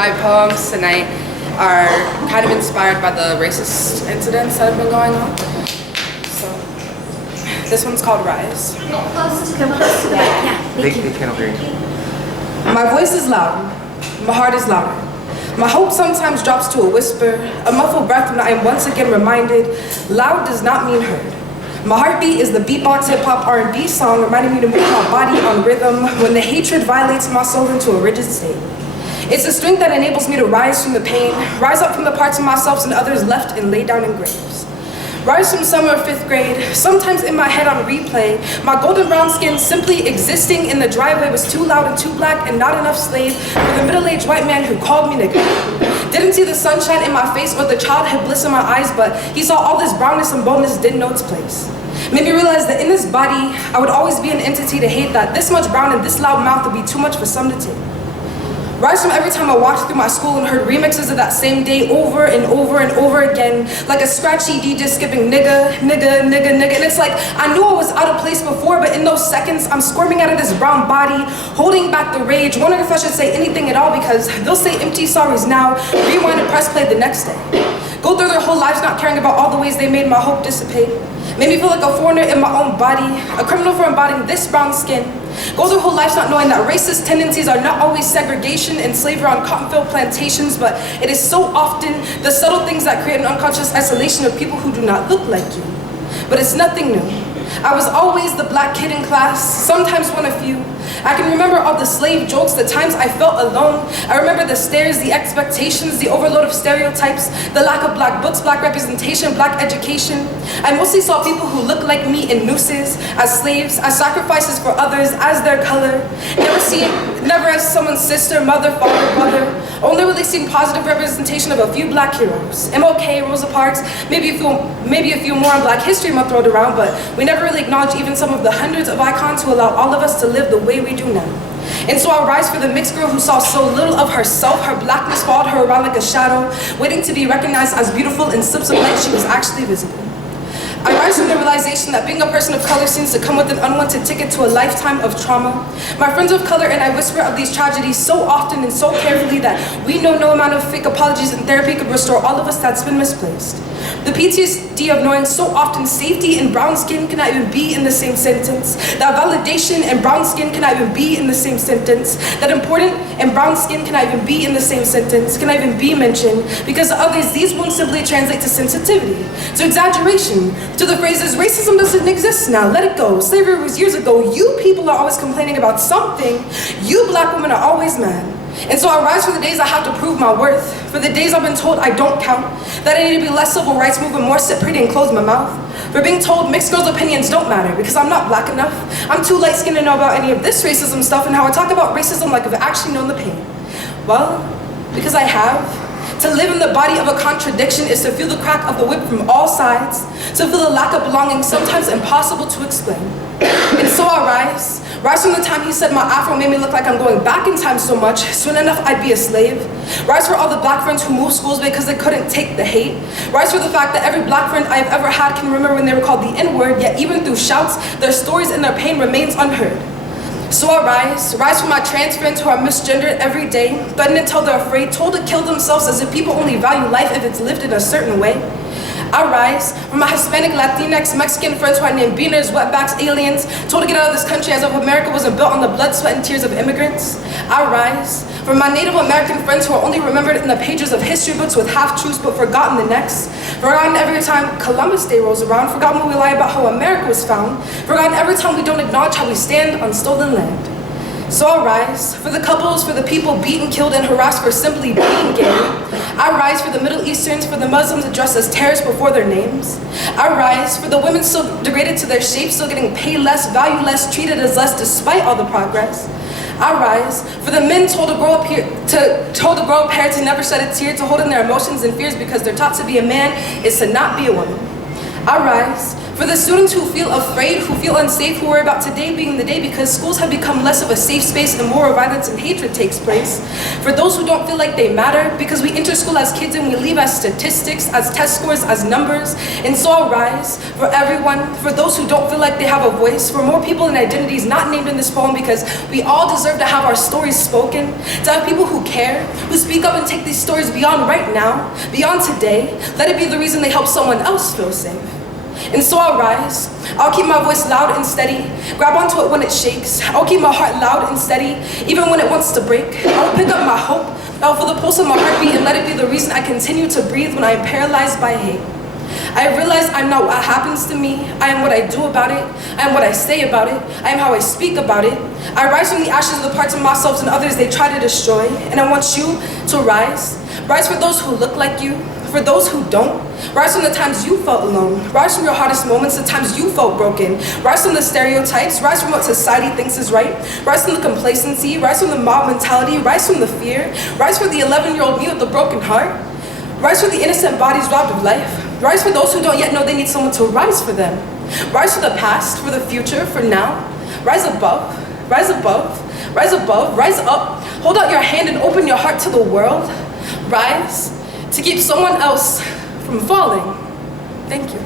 My poems tonight are kind of inspired by the racist incidents that have been going on. So, this one's called Rise. Come close to the mic. Yeah, They can't hear you. My voice is loud. My heart is louder. My hope sometimes drops to a whisper, a muffled breath when I am once again reminded, loud does not mean heard. My heartbeat is the beatbox hip-hop R&B song reminding me to move my body on rhythm when the hatred violates my soul into a rigid state. It's the strength that enables me to rise from the pain, rise up from the parts of myself and others left and laid down in graves. Rise from summer of 5th grade, sometimes in my head on replay, my golden brown skin simply existing in the driveway was too loud and too black and not enough slave for the middle-aged white man who called me nigga. Didn't see the sunshine in my face or the childhood bliss in my eyes, but he saw all this brownness and boldness didn't know its place. Made me realize that in this body, I would always be an entity to hate that this much brown and this loud mouth would be too much for some to take. Rise from every time I walked through my school and heard remixes of that same day over and over and over again, like a scratchy DJ skipping nigga, nigga, nigga, nigga. And it's like, I knew I was out of place before, but in those seconds, I'm squirming out of this brown body, holding back the rage, wondering if I should say anything at all because they'll say empty sorries now, rewind and press play the next day. Go through their whole lives not caring about all the ways they made my hope dissipate. Made me feel like a foreigner in my own body, a criminal for embodying this brown skin. Go their whole lives not knowing that racist tendencies are not always segregation and slavery on cotton-field plantations, but it is so often the subtle things that create an unconscious isolation of people who do not look like you. But it's nothing new. I was always the black kid in class, sometimes one of few. I can remember all the slave jokes, the times I felt alone. I remember the stares, the expectations, the overload of stereotypes, the lack of black books, black representation, black education. I mostly saw people who looked like me in nooses, as slaves, as sacrifices for others, as their color. Never as someone's sister, mother, father, brother. Only really seen positive representation of a few black heroes. MLK, Rosa Parks, maybe a few more on Black History Month thrown around, but we never really acknowledge even some of the hundreds of icons who allow all of us to live the way we do now. And so I rise for the mixed girl who saw so little of herself, her blackness followed her around like a shadow, waiting to be recognized as beautiful in slips of light she was actually visible. I rise from the realization that being a person of color seems to come with an unwanted ticket to a lifetime of trauma. My friends of color and I whisper of these tragedies so often and so carefully that we know no amount of fake apologies and therapy could restore all of us that's been misplaced. The PTSD of knowing so often safety and brown skin cannot even be in the same sentence. That validation and brown skin cannot even be in the same sentence. That important and brown skin cannot even be in the same sentence, cannot even be mentioned, because to others, these won't simply translate to sensitivity, to exaggeration, to the phrases, racism doesn't exist now, let it go, slavery was years ago, you people are always complaining about something, you black women are always mad. And so I rise for the days I have to prove my worth, for the days I've been told I don't count, that I need to be less civil rights movement, more sit pretty and close my mouth, for being told mixed girls' opinions don't matter because I'm not black enough, I'm too light-skinned to know about any of this racism stuff and how I talk about racism like I've actually known the pain. Well, because I have. To live in the body of a contradiction is to feel the crack of the whip from all sides, to feel the lack of belonging, sometimes impossible to explain. And so I rise from the time he said my afro made me look like I'm going back in time so much, soon enough I'd be a slave. Rise for all the black friends who moved schools because they couldn't take the hate. Rise for the fact that every black friend I've ever had can remember when they were called the N-word, yet even through shouts, their stories and their pain remains unheard. So I rise for my trans friends who are misgendered every day, threatened until they're afraid, told to kill themselves as if people only value life if it's lived in a certain way. I rise for my Hispanic, Latinx, Mexican friends who are named beaners, wetbacks, aliens, told to get out of this country as if America wasn't built on the blood, sweat, and tears of immigrants. I rise for my Native American friends who are only remembered in the pages of history books with half-truths but forgotten the next. Forgotten every time Columbus Day rolls around, forgotten when we lie about how America was found, forgotten every time we don't acknowledge how we stand on stolen land. So I rise for the couples, for the people beaten, killed, and harassed for simply being gay. I rise for the Middle Easterns, for the Muslims addressed as terrorists before their names. I rise for the women still degraded to their shape, still getting paid less, value less, treated as less despite all the progress. I rise for the men told to grow up hair to never shed a tear, to hold in their emotions and fears because they're taught to be a man is to not be a woman. I rise For the students who feel afraid, who feel unsafe, who worry about today being the day because schools have become less of a safe space and more violence and hatred takes place. For those who don't feel like they matter because we enter school as kids and we leave as statistics, as test scores, as numbers. And so I'll rise for everyone, for those who don't feel like they have a voice, for more people and identities not named in this poem because we all deserve to have our stories spoken, to have people who care, who speak up and take these stories beyond right now, beyond today. Let it be the reason they help someone else feel safe. And so I'll rise, I'll keep my voice loud and steady, grab onto it when it shakes, I'll keep my heart loud and steady, even when it wants to break. I'll pick up my hope, I'll feel the pulse of my heartbeat and let it be the reason I continue to breathe when I am paralyzed by hate. I realize I'm not what happens to me, I am what I do about it, I am what I say about it, I am how I speak about it. I rise from the ashes of the parts of myself and others they try to destroy, and I want you to rise. Rise for those who look like you, for those who don't. Rise from the times you felt alone. Rise from your hardest moments, the times you felt broken. Rise from the stereotypes. Rise from what society thinks is right. Rise from the complacency. Rise from the mob mentality. Rise from the fear. Rise for the 11-year-old me with the broken heart. Rise for the innocent bodies robbed of life. Rise for those who don't yet know they need someone to rise for them. Rise for the past, for the future, for now. Rise above, rise above, rise above, rise up. Hold out your hand and open your heart to the world. Rise to keep someone else from falling. Thank you.